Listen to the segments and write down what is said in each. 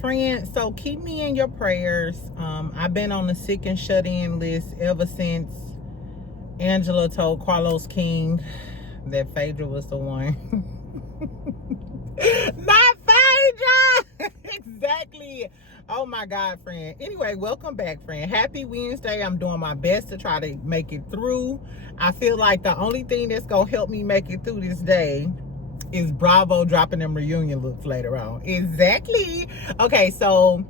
Friend, so keep me in your prayers. I've been on the sick and shut-in list ever since Angela told Carlos King that Phaedra was the one. Not Phaedra! Exactly. Oh my God, friend. Anyway, welcome back, friend. Happy Wednesday. I'm doing my best to try to make it through. I feel like the only thing that's gonna help me make it through this day is Bravo dropping them reunion looks later on. Exactly. Okay, so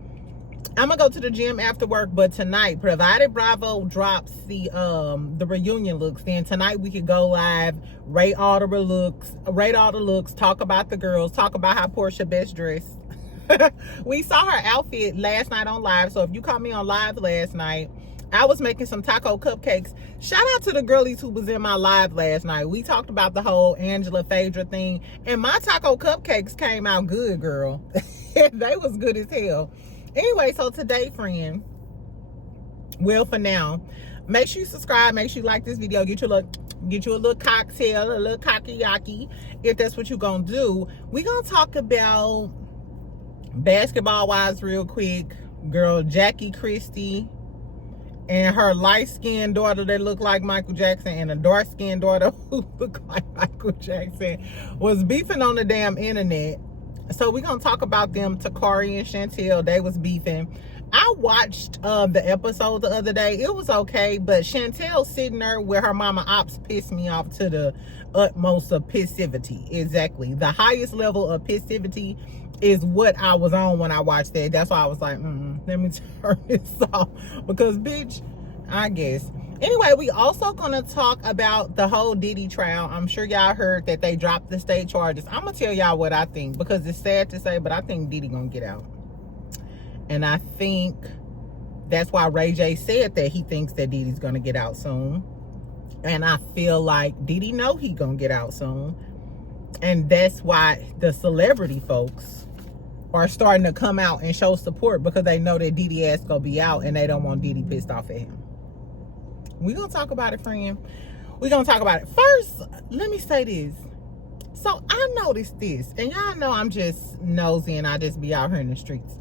I'm gonna go to the gym after work, but tonight, provided Bravo drops the reunion looks, then tonight we could go live, rate all the looks, talk about the girls, talk about how Portia best dressed. We saw her outfit last night on live, so if you caught me on live last night, I was making some taco cupcakes. Shout out to the girlies who was in my live last night. We talked about the whole Angela Phaedra thing, and my taco cupcakes came out good, girl. They was good as hell. Anyway, so today, friend, well, for now, make sure you subscribe, make sure you like this video, get you a little cocktail, a little cocky, if that's what you're gonna do. We're gonna talk about basketball wise real quick. Girl Jackie Christie and her light-skinned daughter that looked like Michael Jackson and a dark-skinned daughter who looked like Michael Jackson was beefing on the damn internet. So we're gonna talk about them. Takari and Chantal, they was beefing. I watched the episode the other day. It was okay, but Chantal sitting there with her mama ops pissed me off to the utmost of pissivity. Exactly. The highest level of pissivity is what I was on when I watched that. That's why I was like, let me turn this off. Because, bitch, I guess. Anyway, we also gonna talk about the whole Diddy trial. I'm sure y'all heard that they dropped the state charges. I'm gonna tell y'all what I think, because it's sad to say, but I think Diddy gonna get out. And I think that's why Ray J said that he thinks that Diddy's gonna get out soon. And I feel like Diddy know he gonna get out soon. And that's why the celebrity folks are starting to come out and show support, because they know that Diddy ass gonna be out and they don't want Diddy pissed off at him. We're gonna talk about it, friend. We're gonna talk about it. First, let me say this. So I noticed this, and y'all know I'm just nosy and I just be out here in the streets.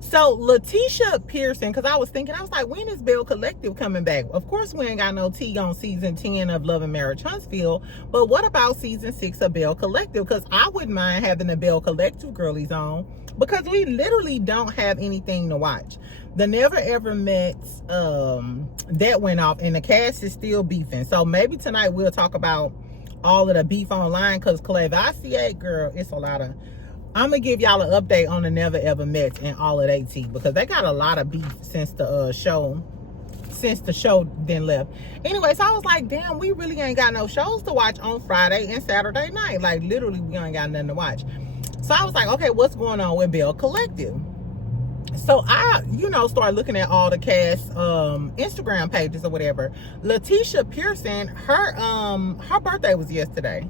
So Letitia Pearson, because I was like, when is Belle Collective coming back? Of course, we ain't got no tea on season 10 of Love and Marriage Huntsville, but what about season 6 of Belle Collective? Because I wouldn't mind having the Belle Collective girlies on, because we literally don't have anything to watch. The Never Ever Mets, that went off, and the cast is still beefing. So maybe tonight we'll talk about all of the beef online, because Clavassier, girl, it's a lot of... I'm gonna give y'all an update on the Never Ever Mets and all of that tea, because they got a lot of beef since the show then left. Anyway, so I was like, damn, we really ain't got no shows to watch on Friday and Saturday night. Like, literally, we ain't got nothing to watch. So I was like, okay, what's going on with Belle Collective? So I, started looking at all the cast Instagram pages or whatever. Letitia Pearson, her birthday was yesterday.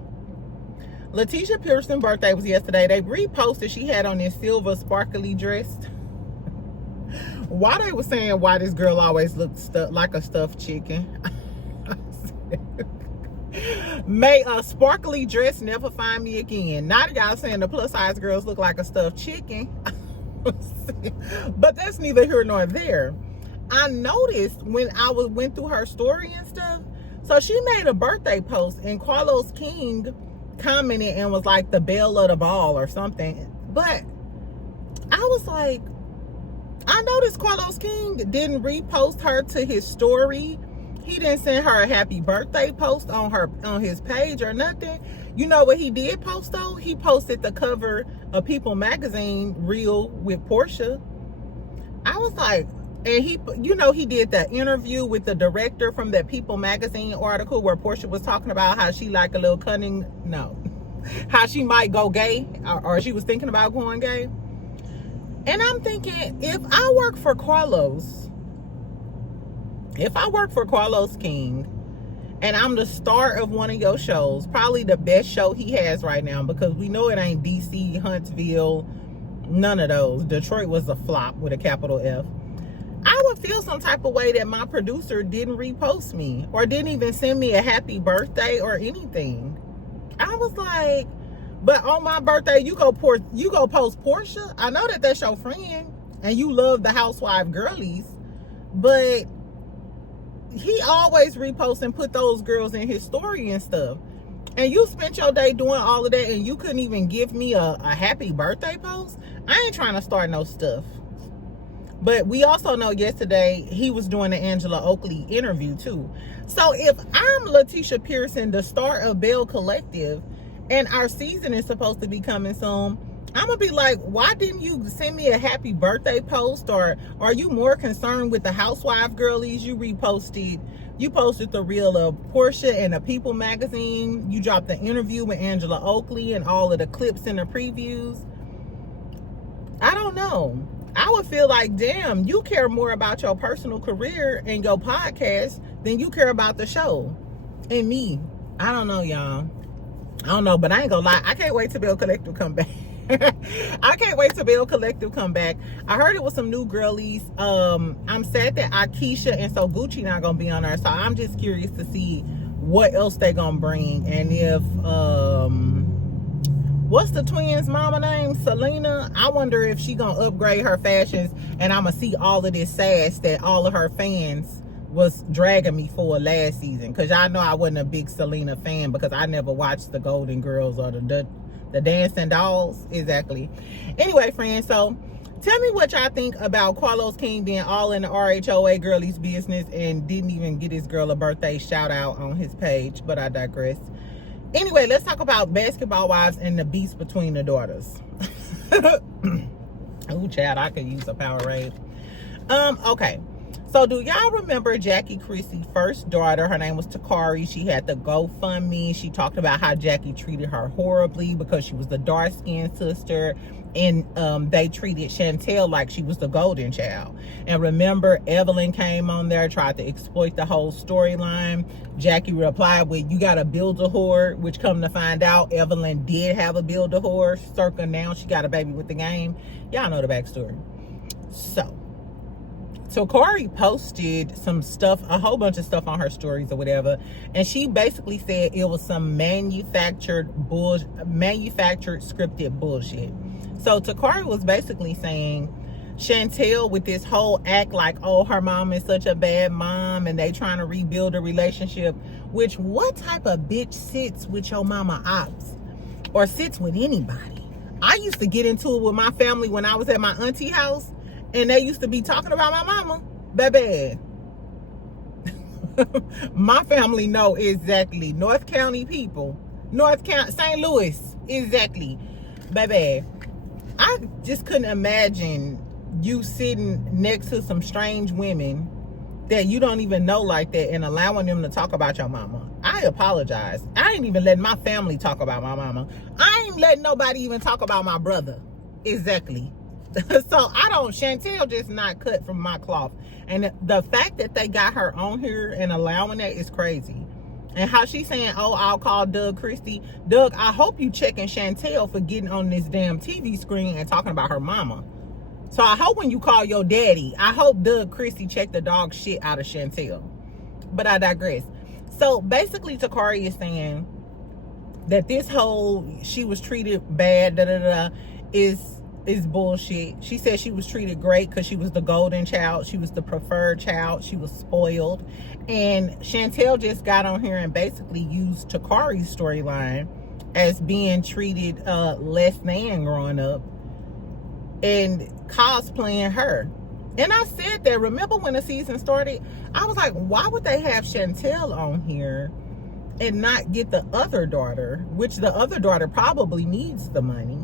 Letitia Pearson's birthday was yesterday. They reposted, she had on this silver sparkly dress. Why they were saying why this girl always looked like a stuffed chicken. May a sparkly dress never find me again. Now y'all saying the plus size girls look like a stuffed chicken. But that's neither here nor there. I noticed when I went through her story and stuff, so she made a birthday post and Carlos King commented and was like the belle of the ball or something. But I was like, I noticed Carlos King didn't repost her to his story. He didn't send her a happy birthday post on his page or nothing. You know what he did post though? He posted the cover of People magazine reel with Portia. I was like, and he did that interview with the director from that People magazine article where Portia was talking about how she like a little cunning, how she might go gay, or she was thinking about going gay. And I'm thinking, if I work for Carlos King, and I'm the star of one of your shows, probably the best show he has right now, because we know it ain't DC, Huntsville, none of those. Detroit was a flop with a capital F. I would feel some type of way that my producer didn't repost me or didn't even send me a happy birthday or anything. I was like, But on my birthday, you go post Portia. I know that that's your friend, and you love the housewife girlies, but he always reposts and put those girls in his story and stuff. And you spent your day doing all of that, and you couldn't even give me a happy birthday post? I ain't trying to start no stuff. But we also know yesterday he was doing the Angela Oakley interview too. So if I'm Letitia Pearson, the star of Belle Collective, and our season is supposed to be coming soon, I'm gonna be like, why didn't you send me a happy birthday post? Or are you more concerned with the housewife girlies? You posted the reel of Portia and the People magazine. You dropped the interview with Angela Oakley and all of the clips and the previews. I don't know. I would feel like, damn, you care more about your personal career and your podcast than you care about the show and me. I don't know, y'all. I don't know, but I ain't gonna lie. I can't wait till Belle Collective come back. I can't wait till Belle Collective come back. I heard it was some new girlies. I'm sad that Akeisha and So Gucci not gonna be on there, so I'm just curious to see what else they gonna bring. And if what's the twins' mama name? Selena. I wonder if she gonna upgrade her fashions, and I'm gonna see all of this sass that all of her fans was dragging me for last season. Because y'all know I wasn't a big Selena fan because I never watched the Golden Girls or the Dancing Dolls. Exactly. Anyway, friends, so tell me what y'all think about Carlos King being all in the RHOA girlies business and didn't even get his girl a birthday shout out on his page, but I digress. Anyway, let's talk about Basketball Wives and the beast between the daughters. Ooh, child, I could use a Powerade. Okay. So do y'all remember Jackie Christie's first daughter? Her name was Takari. She had the GoFundMe. She talked about how Jackie treated her horribly because she was the dark-skinned sister, and they treated Chantal like she was the golden child. And remember, Evelyn came on there, tried to exploit the whole storyline. Jackie replied with, "You got a build-a-whore," which come to find out, Evelyn did have a build-a-whore. Circa now, she got a baby with the game. Y'all know the backstory. So Takari posted some stuff, a whole bunch of stuff on her stories or whatever, and she basically said it was some manufactured scripted bullshit. So Takari was basically saying Chantal, with this whole act like, oh, her mom is such a bad mom and they trying to rebuild a relationship, which what type of bitch sits with your mama ops or sits with anybody? I used to get into it with my family when I was at my auntie house, and they used to be talking about my mama. Baby. My family know exactly. North County people. St. Louis. Exactly. Baby. I just couldn't imagine you sitting next to some strange women that you don't even know like that and allowing them to talk about your mama. I apologize. I ain't even letting my family talk about my mama. I ain't letting nobody even talk about my brother. Exactly. So Chantal just not cut from my cloth. And the fact that they got her on here and allowing that is crazy. And how she's saying, oh, I'll call Doug Christie. Doug, I hope you checking Chantal for getting on this damn TV screen and talking about her mama. So I hope when you call your daddy, I hope Doug Christie checked the dog shit out of Chantal. But I digress. So basically Takari is saying that this whole she was treated bad is bullshit. She said she was treated great because she was the golden child. She was the preferred child. She was spoiled. And Chantal just got on here and basically used Takari's storyline as being treated less than growing up and cosplaying her. And I said that, remember when the season started, I was like, why would they have Chantal on here and not get the other daughter, which the other daughter probably needs the money,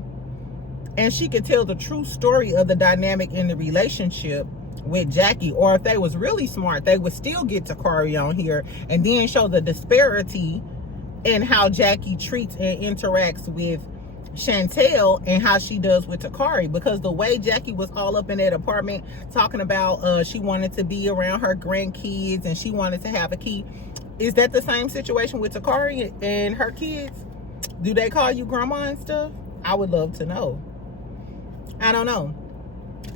and she could tell the true story of the dynamic in the relationship with Jackie? Or if they was really smart, they would still get Takari on here and then show the disparity in how Jackie treats and interacts with Chantal and how she does with Takari. Because the way Jackie was all up in that apartment talking about she wanted to be around her grandkids and she wanted to have a key, is that the same situation with Takari and her kids? Do they call you grandma and stuff? I would love to know. I don't know.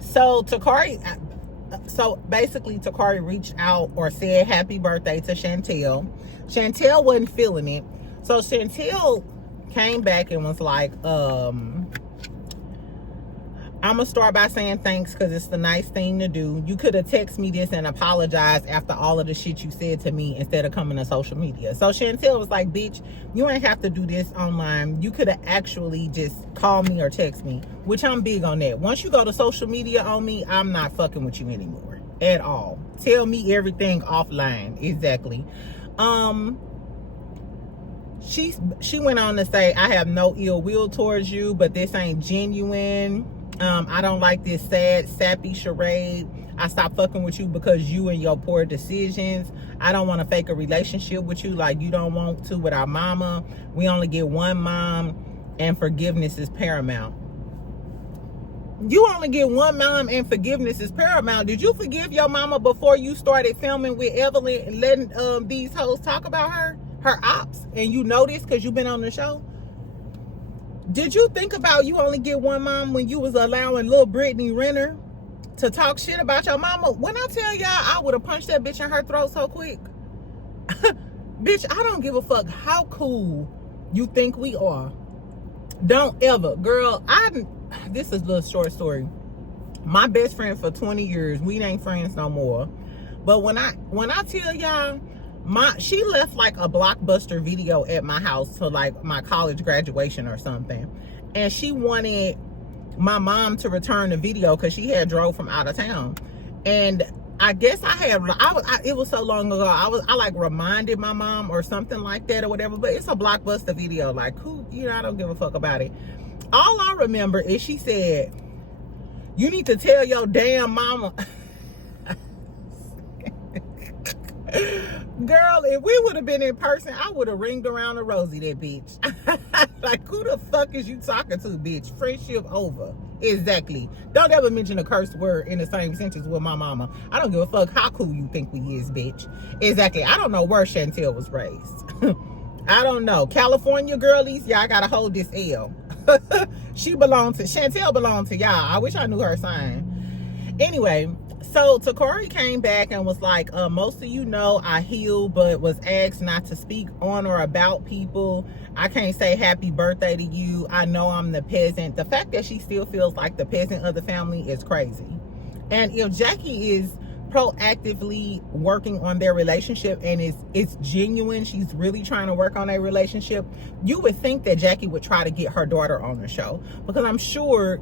So basically Takari reached out or said happy birthday to Chantal. Chantal wasn't feeling it. So Chantal came back and was like, I'm gonna start by saying thanks because it's the nice thing to do. You could have texted me this and apologized after all of the shit you said to me instead of coming to social media. So Chantal was like, bitch, you ain't have to do this online. You could have actually just called me or text me, which I'm big on that. Once you go to social media on me, I'm not fucking with you anymore at all. Tell me everything offline. Exactly. She went on to say, I have no ill will towards you, but this ain't genuine. I don't like this sad, sappy charade. I stopped fucking with you because you and your poor decisions. I don't want to fake a relationship with you like you don't want to with our mama. We only get one mom, and forgiveness is paramount. You only get one mom, and forgiveness is paramount. Did you forgive your mama before you started filming with Evelyn and letting these hoes talk about her ops? And you know this because you've been on the show. Did you think about you only get one mom when you was allowing little Brittany Renner to talk shit about your mama? When I tell y'all, I would have punched that bitch in her throat so quick. Bitch, I don't give a fuck how cool you think we are. Don't ever. Girl, this is a little short story. My best friend for 20 years, we ain't friends no more. But when I tell y'all, she left like a Blockbuster video at my house for like my college graduation or something, and she wanted my mom to return the video because she had drove from out of town. And I guess it was so long ago, I like reminded my mom or something like that or whatever, but it's a Blockbuster video, like who, I don't give a fuck about it. All I remember is she said, you need to tell your damn mama. Girl, if we would have been in person, I would have ringed around a Rosie, that bitch. Like, who the fuck is you talking to, bitch? Friendship over. Exactly. Don't ever mention a curse word in the same sentence with my mama. I don't give a fuck how cool you think we is, bitch. Exactly. I don't know where Chantal was raised. I don't know. California girlies, y'all gotta hold this L. Chantal belonged to y'all. I wish I knew her sign. Anyway, so Takari came back and was like, most of you know I healed, but was asked not to speak on or about people. I can't say happy birthday to you. I know I'm the peasant. The fact that she still feels like the peasant of the family is crazy. And if Jackie is proactively working on their relationship and it's genuine, she's really trying to work on their relationship, you would think that Jackie would try to get her daughter on the show, because I'm sure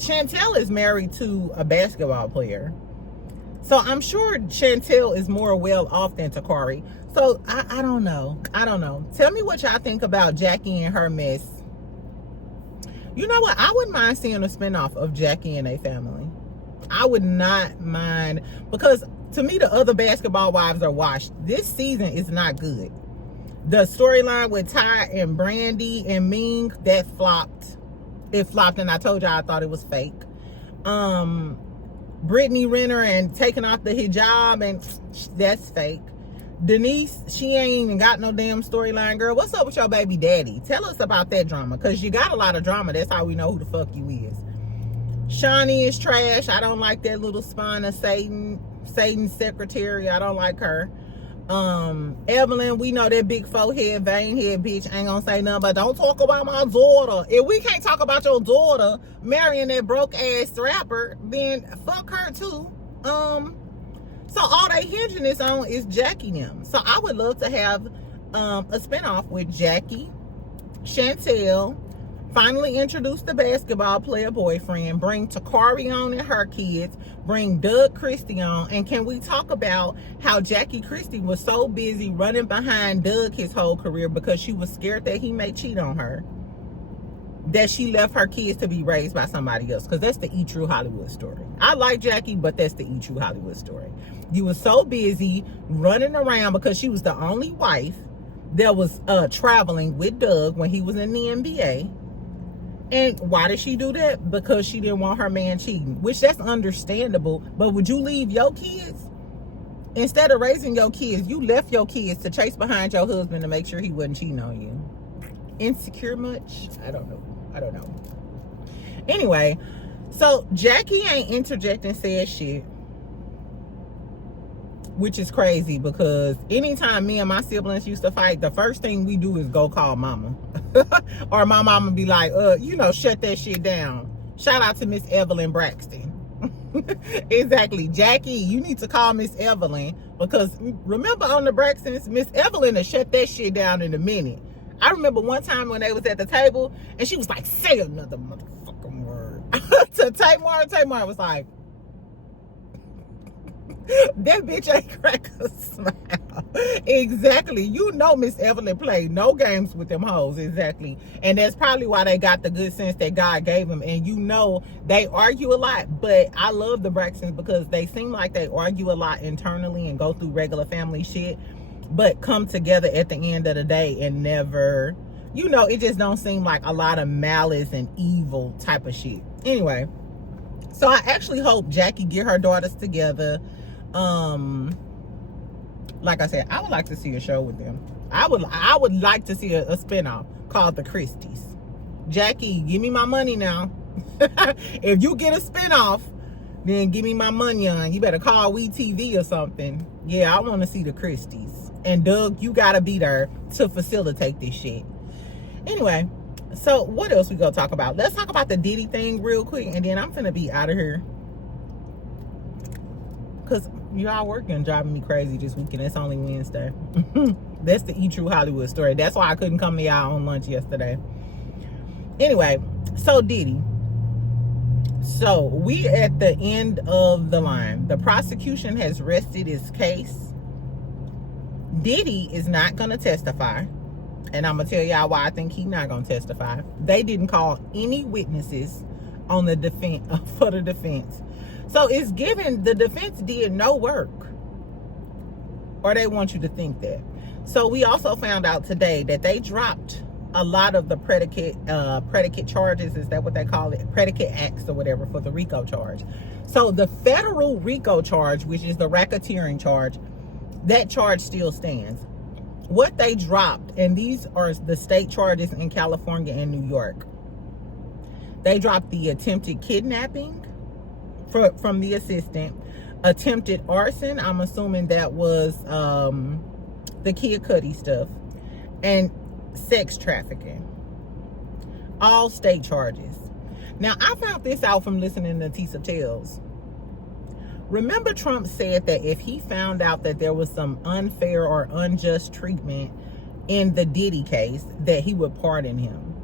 Chantal is married to a basketball player. So I'm sure Chantal is more well off than Takari. So I don't know. Tell me what y'all think about Jackie and her mess. You know what? I wouldn't mind seeing a spinoff of Jackie and a family. I would not mind, because to me the other basketball wives are washed. This season is not good. The storyline with Ty and Brandy and Ming, that flopped. It flopped, and I told y'all I thought it was fake. Brittany Renner and taking off the hijab, and that's fake. Denise, she ain't even got no damn storyline. Girl, what's up with your baby daddy? Tell us about that drama, because you got a lot of drama. That's how we know who the fuck you is. Shawnee is trash. I don't like that little spawn of Satan's secretary. I don't like her. Evelyn, we know that big forehead, vein head bitch ain't gonna say nothing, but don't talk about my daughter. If we can't talk about your daughter marrying that broke ass rapper, then fuck her too. So all they hinging this on is Jackie them. So I would love to have a spinoff with Jackie, Chantal, finally introduce the basketball player boyfriend, bring Takari on and her kids, bring Christie on, and can we talk about how Jackie Christie was so busy running behind Doug his whole career because she was scared that he may cheat on her, that she left her kids to be raised by somebody else, because that's the true Hollywood story. I like Jackie, but that's the true Hollywood story. You were so busy running around because she was the only wife that was traveling with Doug when he was in the NBA. And why did she do that? Because she didn't want her man cheating, which that's understandable. But would you leave your kids? Instead of raising your kids, you left your kids to chase behind your husband to make sure he wasn't cheating on you. Insecure much? I don't know. Anyway, so Jackie ain't interjecting said shit, which is crazy, because anytime me and my siblings used to fight, the first thing we do is go call mama. Or my mama be like, shut that shit down. Shout out to Miss Evelyn Braxton. Exactly. Jackie, you need to call Miss Evelyn, because remember on the Braxtons, Miss Evelyn will shut that shit down in a minute. I remember one time when they was at the table and she was like, say another motherfucking word to Tamar. Tamar was like, that bitch ain't crack a smile. Exactly. You know Miss Evelyn played no games with them hoes. Exactly. And that's probably why they got the good sense that God gave them. And you know, they argue a lot, but I love the Braxtons because they seem like they argue a lot internally and go through regular family shit, but come together at the end of the day and never, it just don't seem like a lot of malice and evil type of shit. Anyway, so I actually hope Jackie get her daughters together. Like I said, I would like to see a show with them. I would like to see a spinoff called The Christies. Jackie, give me my money now. If you get a spinoff, then give me my money on. You better call WeTV or something. Yeah, I want to see The Christies. And Doug, you gotta be there to facilitate this shit. Anyway, so what else we gonna talk about? Let's talk about the Diddy thing real quick, and then I'm finna be out of here. Because y'all working driving me crazy this weekend. It's only Wednesday. That's the E-True Hollywood story. That's why I couldn't come to y'all on lunch yesterday. Anyway, so Diddy. So we at the end of the line. The prosecution has rested its case. Diddy is not going to testify. And I'm going to tell y'all why I think he's not going to testify. They didn't call any witnesses on the defense for the defense. So it's given the defense did no work, or they want you to think that. So we also found out today that they dropped a lot of the predicate charges. Is that what they call it? Predicate acts or whatever for the RICO charge. So the federal RICO charge, which is the racketeering charge, that charge still stands. What they dropped, and these are the state charges in California and New York. They dropped the attempted kidnapping from the assistant, attempted arson, I'm assuming that was the Kid Cudi stuff, and sex trafficking. All state charges. Now, I found this out from listening to Tisa Tales. Remember, Trump said that if he found out that there was some unfair or unjust treatment in the Diddy case, that he would pardon him.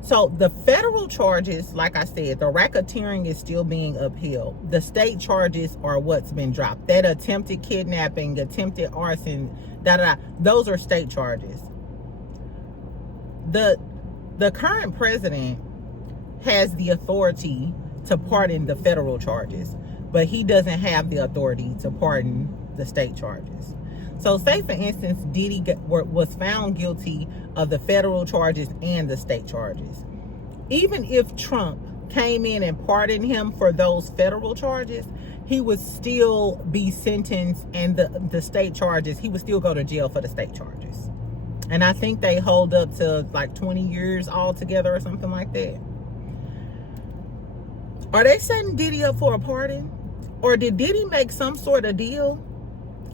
So the federal charges, like I said, the racketeering is still being upheld. The state charges are what's been dropped. That attempted kidnapping, attempted arson, those are state charges. The current president has the authority to pardon the federal charges, but he doesn't have the authority to pardon the state charges. So say, for instance, Diddy was found guilty of the federal charges and the state charges. Even if Trump came in and pardoned him for those federal charges, he would still be sentenced, and the state charges, he would still go to jail for the state charges. And I think they hold up to like 20 years altogether or something like that. Are they setting Diddy up for a pardon? Or did Diddy make some sort of deal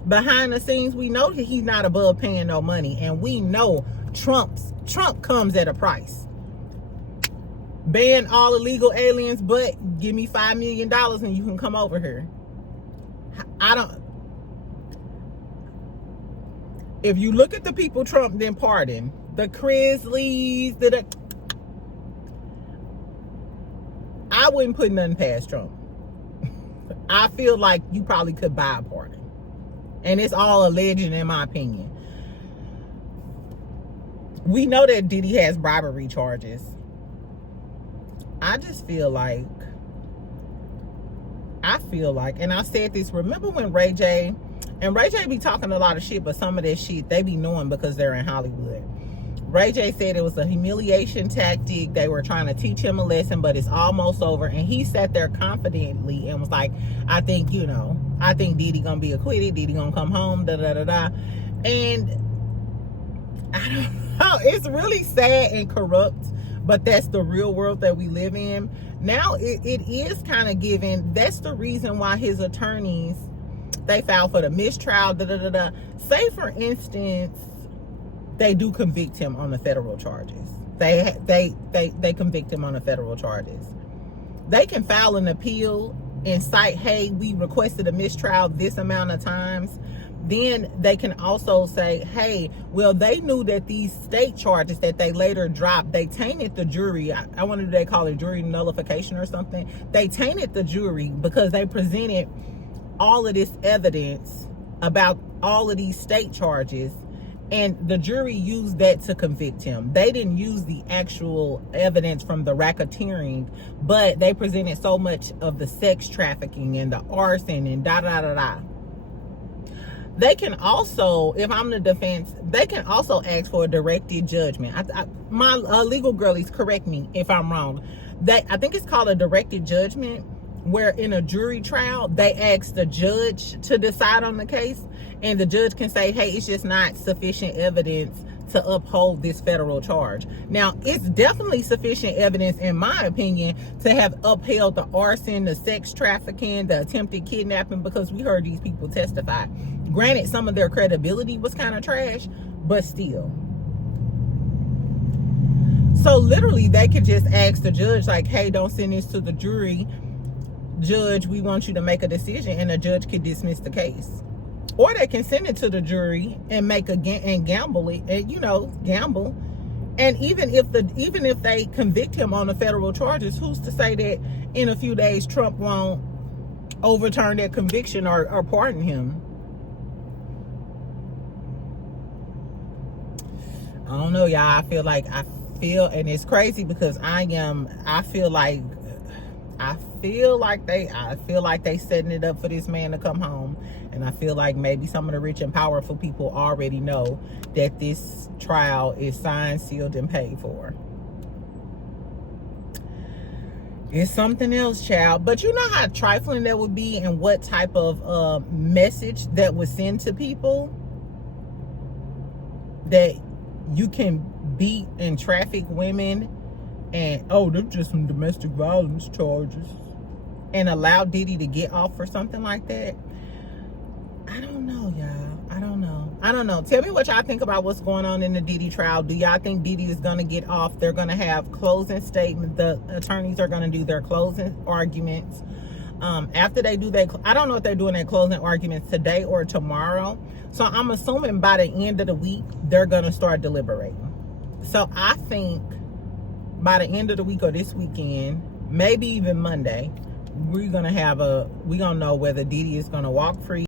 behind the scenes? We know that he's not above paying no money, and we know Trump comes at a price. Ban all illegal aliens, but give me $5 million and you can come over here. If you look at the people Trump then pardoned, the Chrisleys, I wouldn't put nothing past Trump. I feel like you probably could buy a pardon. And it's all alleged in my opinion. We know that Diddy has bribery charges. I just feel like, and I said this, remember when Ray J be talking a lot of shit, but some of that shit they be knowing because they're in Hollywood. Ray J said it was a humiliation tactic. They were trying to teach him a lesson, but it's almost over. And he sat there confidently and was like, I think Diddy gonna be acquitted. Diddy gonna come home, da-da-da-da. And I don't know. It's really sad and corrupt, but that's the real world that we live in. Now it is kind of given. That's the reason why his attorneys, they filed for the mistrial, da-da-da-da. Say, for instance, they do convict him on the federal charges. They convict him on the federal charges. They can file an appeal and cite, hey, we requested a mistrial this amount of times. Then they can also say, hey, well, they knew that these state charges that they later dropped, they tainted the jury. I wonder if they call it jury nullification or something. They tainted the jury because they presented all of this evidence about all of these state charges, and the jury used that to convict him. They didn't use the actual evidence from the racketeering, but they presented so much of the sex trafficking and the arson and da-da-da-da. They can also, if I'm the defense, they can also ask for a directed judgment. My legal girlies, correct me if I'm wrong. I think it's called a directed judgment, where in a jury trial, they ask the judge to decide on the case, and the judge can say, hey, it's just not sufficient evidence to uphold this federal charge. Now, it's definitely sufficient evidence, in my opinion, to have upheld the arson, the sex trafficking, the attempted kidnapping, because we heard these people testify. Granted, some of their credibility was kind of trash, but still. So literally, they could just ask the judge, like, hey, don't send this to the jury. Judge, we want you to make a decision, and the judge could dismiss the case. Or they can send it to the jury and make and gamble it, and gamble. And even if they convict him on the federal charges, who's to say that in a few days Trump won't overturn that conviction or pardon him? I don't know, y'all. I feel, and it's crazy because I feel like they setting it up for this man to come home. And I feel like maybe some of the rich and powerful people already know that this trial is signed, sealed, and paid for. It's something else, child. But you know how trifling that would be, and what type of message that would send to people, that you can beat and traffic women, and they're just some domestic violence charges, and allow Diddy to get off for something like that. I don't know, y'all. I don't know. Tell me what y'all think about what's going on in the Diddy trial. Do y'all think Diddy is going to get off? They're going to have closing statements. The attorneys are going to do their closing arguments. After they do that, I don't know if they're doing their closing arguments today or tomorrow. So I'm assuming by the end of the week, they're going to start deliberating. So I think by the end of the week or this weekend, maybe even Monday, we're going to know whether Diddy is going to walk free